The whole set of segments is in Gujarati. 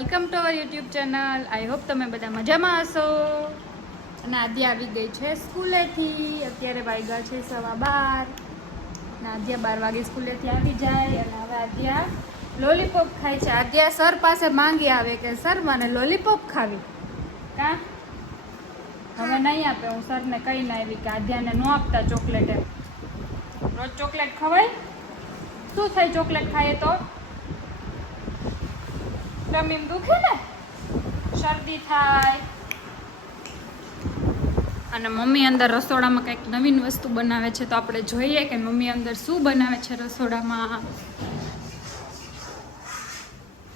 Welcome to our YouTube channel. I hope તમે બધા મજામાં હશો. અને આદ્યા આવી ગઈ છે સ્કૂલેથી. અત્યારે વાગ્યા છે 12:15. અને આદ્યા 12 વાગે સ્કૂલેથી આવી જાય. અને હવે આદ્યા લોલીપોપ ખાય છે. આદ્યા સર પાસે માંગી આવે કે સર મને લોલીપોપ ખાવી. કા હવે નહીં આપે. હું સરને કહીને આવી કે આદ્યાને ન આપતા ચોકલેટ. એમ રોજ ચોકલેટ ખવાય? શું થાય ચોકલેટ ખાઈએ તો? ટમીમ દુખે ને, શરદી થાય. અને મમ્મી અંદર રસોડામાં કંઈક નવીન વસ્તુ બનાવે છે, તો આપણે જોઈએ કે મમ્મી અંદર શું બનાવે છે રસોડામાં.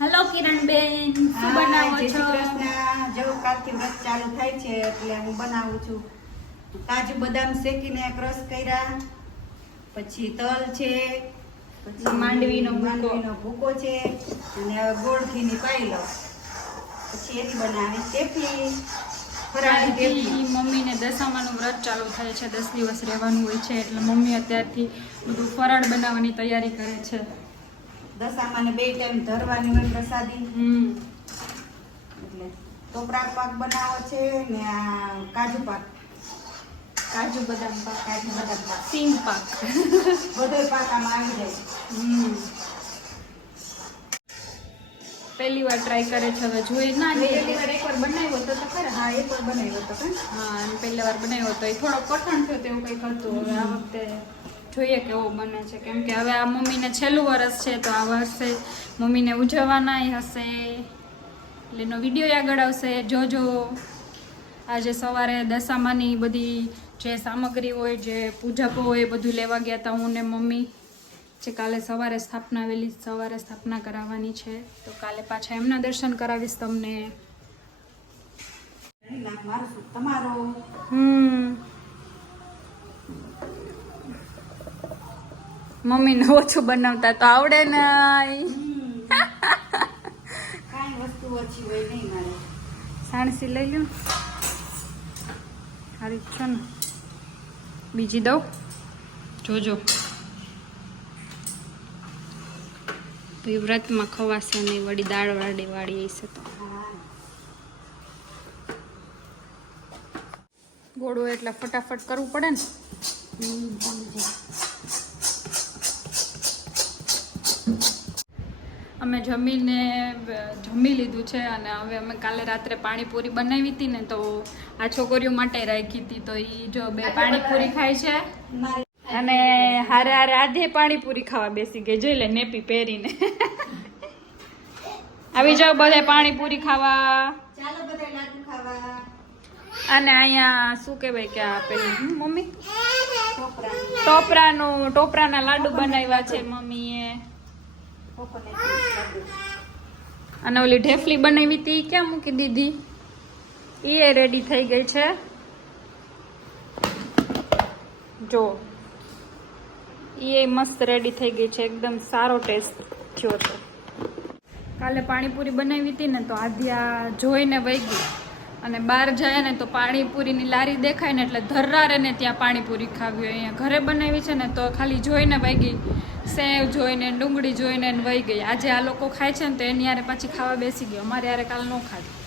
હેલો કિરણબેન, શું બનાવો છો? જો કાલથી વ્રત ચાલુ થાય છે એટલે હું બનાવું છું કાજુ બદામ શેકીને ક્રશ કર્યા, પછી તલ છે, પછી માંડવીનો ભૂકો છે, અને ગોળ ઘીની પાયલો, પછી એની બનાવી ટેફલી, ફરાળી ટેફલી. મમ્મીને દશામાનું વ્રત ચાલુ થાય છે, 10 દિવસ રહેવાનું હોય છે, એટલે મમ્મી અત્યારથી બધું ફરાળ બનાવવાની તૈયારી કરે છે. દશામાને 2 ટાઈમ ધરવાની હોય પ્રસાદી. એટલે ટોપરા પાક બનાવો છે ને આ કાજુ પાક, કાજુ બદામ પાક, સિંગ પાક, બધો પાક આમાં આવી જાય. પહેલી વાર ટ્રાય કરે છે. હવે જોઈ ના પહેલી વાર એકવાર બનાવ્યો તો ખરા. હા, એકવાર બનાવ્યો તો હા, અને પહેલી વાર બનાવ્યો તો એ થોડો કઠણ થયો તેવું કંઈક હતું. હવે આ વખતે જોઈએ કેવો બને છે, કેમ કે હવે આ મમ્મીને છેલ્લું વર્ષ છે, તો આ વર્ષે મમ્મીને ઉજવવાના હશે એટલે એનો વિડીયો આગળ આવશે, જોજો. આજે સવારે દશામાની બધી જે સામગ્રી હોય, જે પૂજકો હોય, એ બધું લેવા ગયા હતા હું ને મમ્મી. જે કાલે સવારે વહેલી સવારે સ્થાપના કરાવવાની છે, તો કાલે પાછા એમના દર્શન કરાવીશ તમને. તમારો મમ્મીને ઓછું બનાવતા તો આવડે નહીં. કાંઈ વસ્તુ ઓછી હોય નહીં મારે. સાણસી લઈ લો, સારી છે ને. બીજી દઉં, જોજો તો એ વ્રતમાં ખવાશે નહીં, વળી દાળ વાળી હશે તો. ગોળો એટલે ફટાફટ કરવું પડે ને. અમે જમી લીધું છે, અને હવે અમે કાલે રાત્રે પાણીપુરી બનાવી હતી ને, તો આ છોકરીઓ માટે રાખી હતી, તો એ જો 2 પાણીપુરી ખાય છે. અને હારે હારે આધે પાણીપુરી ખાવા બેસી ગઈ. જોઈ લે નેપી પહેરીને. આવી જાવ બધે પાણીપુરી ખાવા. ચાલો બધા લાડુ ખાવા. અને અહીંયા શું કહેવાય કે આ પેલું મમ્મી ટોપરાના લાડુ બનાવ્યા છે મમ્મીએ. અને ઓલી ઢેફલી બનાવી હતી ક્યાં મૂકી દીધી? એ રેડી થઈ ગઈ છે. જો એ મસ્ત રેડી થઈ ગઈ છે, એકદમ સારો ટેસ્ટ થયો છે. કાલે પાણીપુરી બનાવી હતી ને, તો આદ્યા જોઈને વહી ગઈ. અને બહાર જાય ને તો પાણીપુરીની લારી દેખાય ને એટલે ધર્રારે ને ત્યાં પાણીપુરી ખાવી હોય. અહીંયા ઘરે બનાવી છે ને, તો ખાલી જોઈને વહી ગઈ. સેવ જોઈને, ડુંગળી જોઈને વહી ગઈ. આજે આ લોકો ખાય છે ને, તો એની યારે પાછી ખાવા બેસી ગઈ. અમારે યારે કાલ ન ખાધી.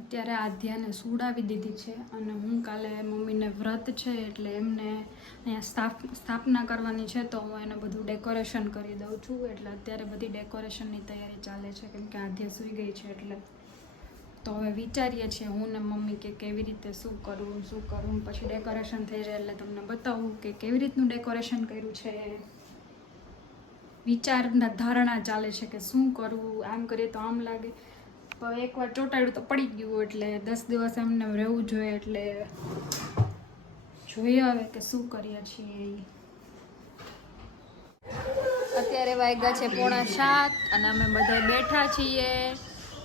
અત્યારે આધ્યાને સુડાવી દીધી છે, અને હું કાલે મમ્મીને વ્રત છે એટલે એમને અહીંયા સ્થાપના કરવાની છે, તો હું એને બધું ડેકોરેશન કરી દઉં છું. એટલે અત્યારે બધી ડેકોરેશનની તૈયારી ચાલે છે, કેમ કે આધ્યા સૂઈ ગઈ છે. એટલે તો હવે વિચારીએ છીએ હું ને મમ્મી કે કેવી રીતે શું કરું. પછી ડેકોરેશન થઈ જાય એટલે તમને બતાવું કે કેવી રીતનું ડેકોરેશન કર્યું છે. વિચારના ધારણા ચાલે છે કે શું કરવું, આમ કરીએ તો આમ લાગે. પણ એકવાર ચોંટાડ્યું તો પડી ગયું, એટલે 10 દિવસ એમને રહેવું જોઈએ. એટલે જોઈએ હવે કે શું કરીએ છીએ. અત્યારે વાગ્યા છે 6:45 અને અમે બધા બેઠા છીએ.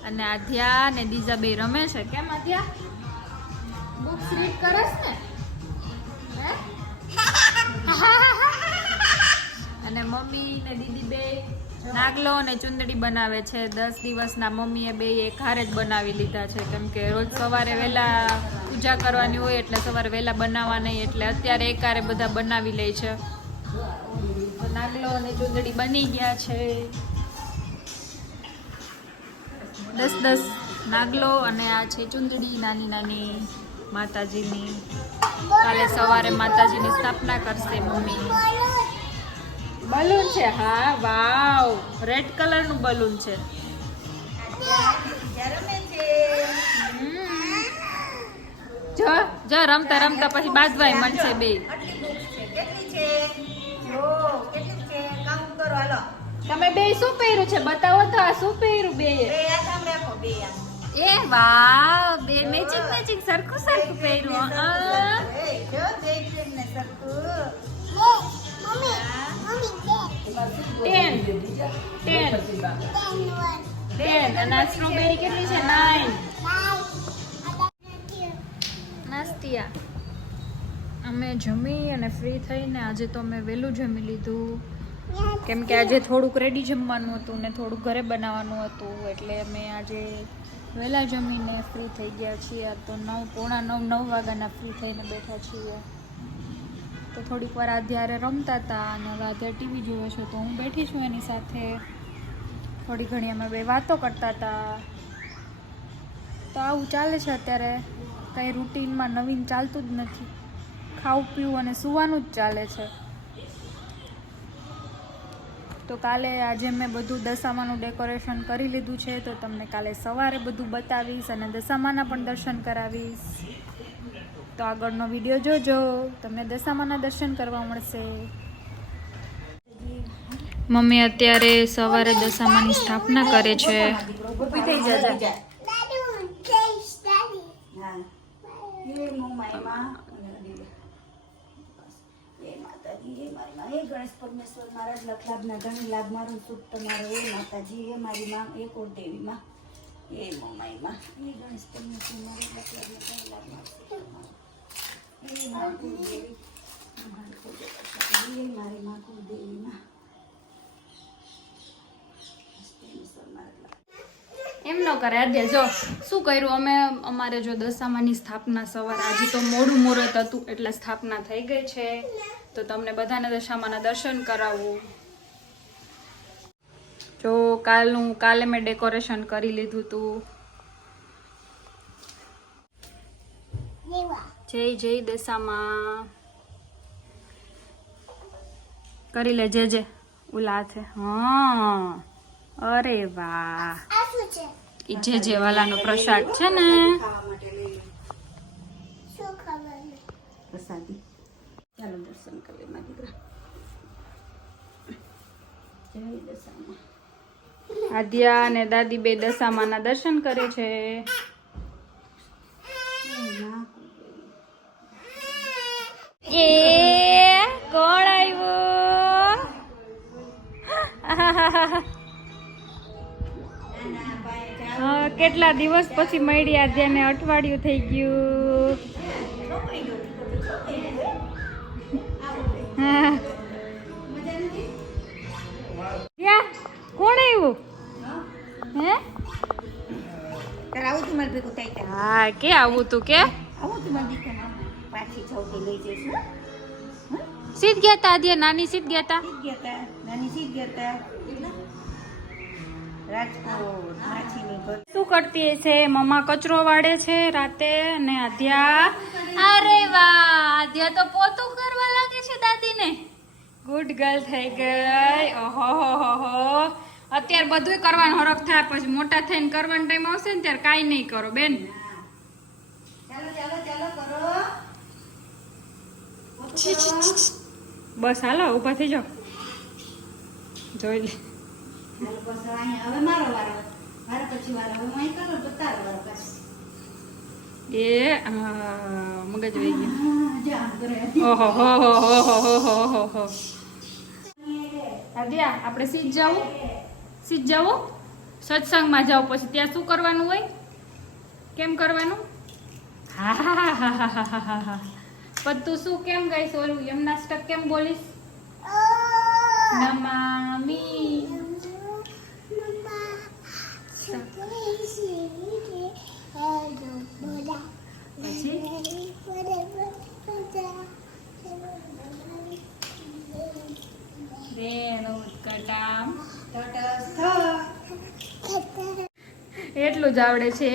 અને આધ્યા ને દીજા બે રમે છે. કેમ આધ્યા? બુક્સ રીડ કરસ ને? અને મમ્મી ને દીદી બે નાગલો અને ચુંદડી બનાવે છે. 10 દિવસના મમ્મીએ બે એક હારે જ બનાવી લીધા છે, કેમ કે રોજ સવારે વહેલા પૂજા કરવાની હોય એટલે સવારે વહેલા બનાવવા નહીં, એટલે અત્યારે એક હારે બધા બનાવી લે છે. નાગલો અને ચૂંદડી બની ગયા છે. 10 નાગલો અને આ છે ચૂંદડી નાની નાની માતાજીની. કાલે સવારે માતાજીની સ્થાપના કરશે મમ્મી. બલૂન છે, હા વાવ, રેડ કલર નું બલૂન છે. જો રમતા રમતા પછી બાજવાય મનશે બે. તમે બે શું પહેર્યું છે બતાવો તો. આ શું પહેર્યું બે? એ વાવ, બે મેચિંગ સરખું પહેર્યું. ટેન અને સ્ટ્રોબેરી કેટલી છે? 9. નાસ્તિયા અમે જમી અને ફ્રી થઈને આજે તો અમે વહેલું જમી લીધું, કેમ કે આજે થોડુંક રેડી જમવાનું હતું ને થોડુંક ઘરે બનાવવાનું હતું, એટલે અમે આજે વહેલા જમીને ફ્રી થઈ ગયા છીએ. તો 9:45 વાગ્યાના ફ્રી થઈને બેઠા છીએ. તો થોડીક વાર આધ્યારે રમતા હતા અને હવે આધ્યારે ટીવી જોવે છે, તો હું બેઠી છું એની સાથે. થોડી ઘણી અમે બે વાતો કરતા હતા. તો આવું ચાલે છે અત્યારે. કંઈ રૂટીનમાં નવીન ચાલતું જ નથી. ખાવું પીવું અને સૂવાનું જ ચાલે છે. તો કાલે આજે મેં બધું દશામાનું ડેકોરેશન કરી લીધું છે, તો તમને કાલે સવારે બધું બતાવીશ અને દશામાના પણ દર્શન કરાવીશ. તો આગળનો વિડીયો જોજો, તમને દશામાના દર્શન કરવા મળશે. મમ્મી અત્યારે સવારે દશામાની સ્થાપના કરે છે. ગણેશ પરમેશ્વર મહારાજ લખ લાભના ઘણી લાભ મારું સુખ તમારો. એ માતાજી, એ મારી માં, એ કુળદેવી માં, એ મોમાઈ માં, એ ગણેશ પરમેશ્વર મહારાજ લખ લાભના ઘણી લાભ મારું સુખ તમારો. એ મારી કુળદેવી, એ મારી માં કુળદેવી માં. એમ ન કરે આજે. જો શું કર્યું અમે, અમારે જો દશામાની સ્થાપના સવારે આજે તો મોડું મુહૂર્ત હતું એટલે સ્થાપના થઈ ગઈ છે. તો તમને બધાને દશામાના દર્શન કરાવું. જો કાલે મેં ડેકોરેશન કરી લીધું હતું. જય દશામાં કરી લે. જે ઉલા છે. હા, અરે વાહ, એ જે વાલાનો પ્રસાદ છે ને. પ્રસાદી ચાલો દર્શન કરી મારા દીકરા. જય દશામાં. આદ્યા અને દાદી બે દશામાના દર્શન કરે છે. એ કોણ આવ્યું? કેટલા દિવસ પછી મળી આદ્યાને. અઠવાડિયું થઈ ગયું. કોણ આવ્યું? હે આવું તું મારે ભેગું થાય. હા, કે આવું તું કે આવું તું મારી દીકરા પાછી સૌથી લઈ જઈશ. સીધ ગયા તા આદ્યા, નાની સીધ ગયા તા. નાની સીધ ગયા તા રાજકોટ માછીની ઘર. શું કરતી છે? મમ્મા કચરો વાળે છે રાતે. અને આદ્યા, અરે વાહ, આદ્યા તો પોતું કરવા લાગે છે દાદીને. ગુડ ગર્લ થઈ ગઈ. ઓહો અત્યારે બધું કરવાનું હરખ થાય, પછી મોટા થઈને કરવાનો ટાઈમ આવશે ને ત્યારે કાંઈ નહીં કરો બેન. ચાલો કરો. બસ હાલો, ઊભા થઈ જાઓ. જોઈ લે. હવે મારો વારો, મારા પછી વારો. હવે હું કરો તો તારો વારો પાછો. એ મગજ વહી ગયું. ઓહો હો. આદ્યા, આપણે સીધ જાવું સત્સંગમાં જાવ, પછી ત્યાં શું કરવાનું હોય? કેમ કરવાનું? હા. પણ તું શું કેમ ગાઈશ? ઓલું યમનાસ્ટક કેમ બોલીશ? નમામી એટલું જ આવડે છે.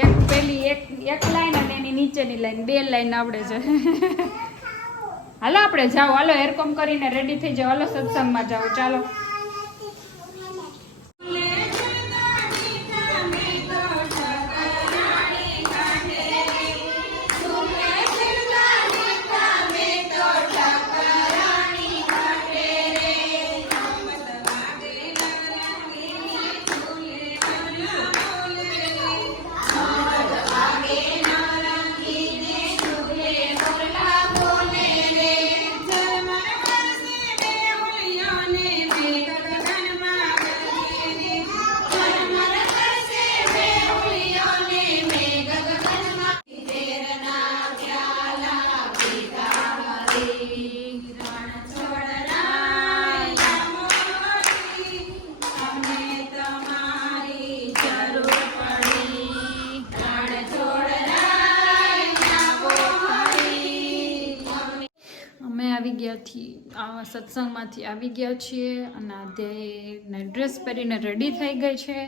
એક લાઈન અને એની નીચેની લાઈન 2 લાઈન આવડે છે. હાલો આપણે જાઓ, હાલો હેરકોમ કરીને રેડી થઈ જાઓ, હાલો સત્સંગમાં જાઓ, ચાલો. સત્સંગમાંથી આવી ગયા છીએ અને આધ્યાય ડ્રેસ પહેરીને રેડી થઈ ગઈ છે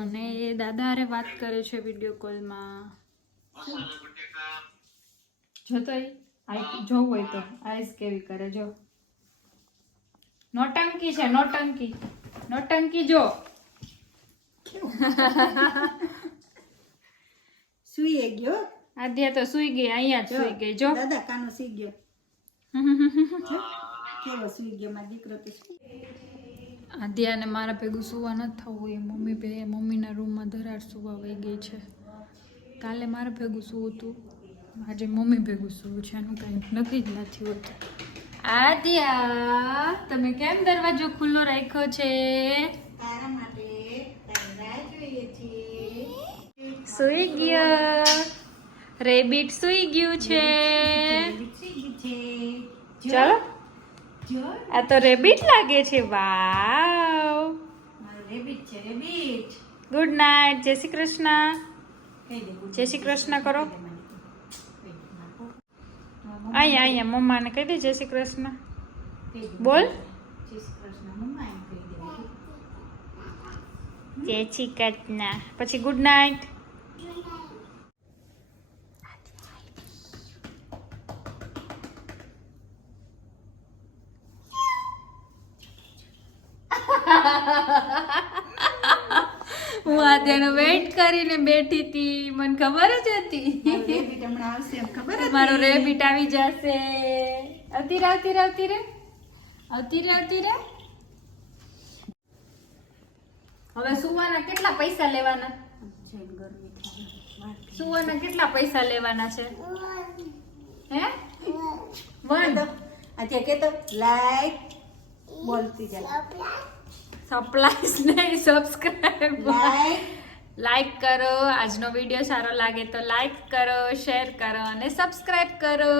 અને એ દાદા હારે વાત કરે છે વિડીયો કોલમાં. જોતો જોવું હોય તો આઈસ કેવી કરે જો. નોટંકી છે, નોટંકી નોટંકી જો. સુઈ ગયો આધ્યા તો સુઈ ગઈ, અહીંયા જ સુઈ ગઈ જો. દાદા કાનો સુઈ ગયો. કેવો સુઈ ગયો મારો દીકરો તો. આધ્યાને મારા ભેગું સુવા ન થવું એ મમ્મીના રૂમમાં ધરાર સુવા વહી ગઈ છે. કાલે મારા ભેગું સુવું હતું, આજે મમ્મી ભેગું સુવું છે, એનું કાંઈ નક્કી જ નથી હોતું. આધ્યા તમે કેમ દરવાજો ખુલ્લો રાખ્યો છે? તારા માટે તારી રાહ જોઈએ છીએ. સુઈ ગયો રેબિટ, સુઈ ગયું છે. ચાલો, આ તો રેબિટ લાગે છે. વાવ, રેબિટ છે, રેબિટ. ગુડ નાઇટ, જય શ્રી કૃષ્ણ. જય શ્રી કૃષ્ણ કરો. અહીંયા મમ્માને કહી દે જય શ્રી કૃષ્ણ. બોલ જય શ્રી કૃષ્ણ, પછી ગુડ નાઇટ. હું આધ્યાનો વેઇટ કરીને બેઠી હતી, મને ખબર જ હતી મારો રેબિટ આવી જશે. આવતી રે આવતી રે આવતી રે આવતી રે આવતી રે. હવે સુવાના કેટલા પૈસા લેવાના? સુવાના કેટલા પૈસા લેવાના છે? હે 1 આજે કે તો લાઈક બોલતી જા. સપ્લાઈઝ નહીં, સબસ્ક્રાઇબ લાઈક કરો. આજનો વિડીયો સારો લાગે તો લાઈક કરો, શેર કરો અને સબસ્ક્રાઇબ કરો.